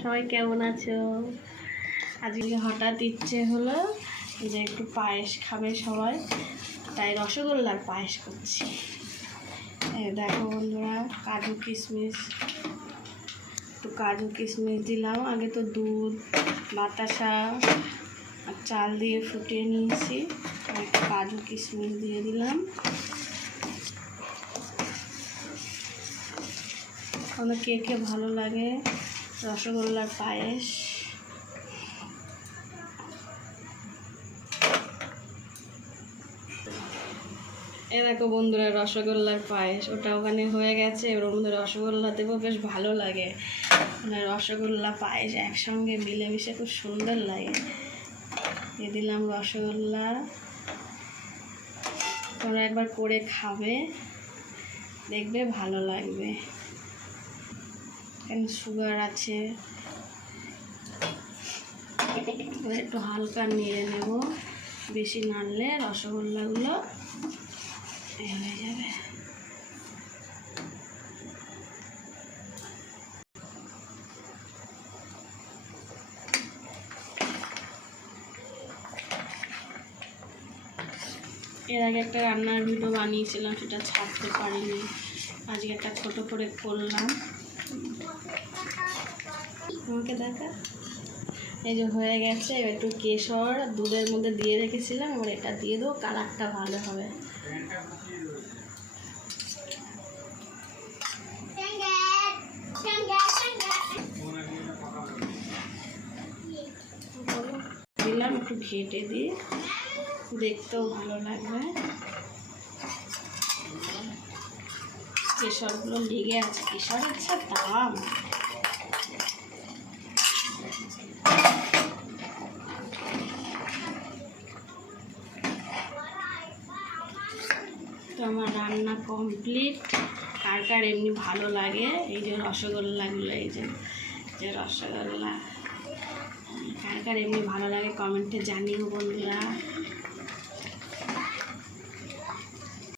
সবাই কেমন আছো? আজকে হঠাৎ ইচ্ছে হলো যে একটু পায়েস খাবে সবাই, তাই রসগোল্লার পায়েস করছি। দেখো বন্ধুরা, কাজু কিশমিশ দিলাম। আগে তো দুধ, বাতাসা আর চাল দিয়ে ফুটিয়ে নিয়েছি, আর একটু কাজু কিশমিশ দিয়ে দিলাম। আমার কে কে ভালো লাগে রসগোল্লার পায়েস? এ দেখো বন্ধুরা, রসগোল্লার পায়েস ওটা ওখানে হয়ে গেছে। এবার মধ্যে রসগোল্লা দেবো, বেশ ভালো লাগে। মানে রসগোল্লা পায়েস একসঙ্গে মিলেমিশে খুব সুন্দর লাগে। দিয়ে দিলাম রসগোল্লা। তোমরা একবার করে খাবে, দেখবে ভালো লাগবে। এখানে সুগার আছে, একটু হালকা নিয়ে নেব, বেশি নাড়লে রসগোল্লাগুলো হয়ে যাবে। এর আগে একটা রান্নার ভিডিও বানিয়েছিলাম, সেটা ছাড়তে পারিনি। আজকে একটা ছোট করে করলাম। আমাকে দেখা, এই যে হয়ে গেছে। এবার একটু কেশর দুধের মধ্যে দিয়ে রেখেছিলাম, এবার এটা দিয়ে দেবো, কালারটা ভালো হবে। দিলাম একটু ঘেটে দিয়ে, দেখতেও ভালো লাগবে। কেশরগুলো লেগে আছে, কেশরের যা দাম। তো আমার রান্না কমপ্লিট। কার কার এমনি ভালো লাগে এই যে রসগোল্লাগুলো, এই যে রসগোল্লা, কার কার এমনি ভালো লাগে কমেন্টে জানিও বন্ধুরা।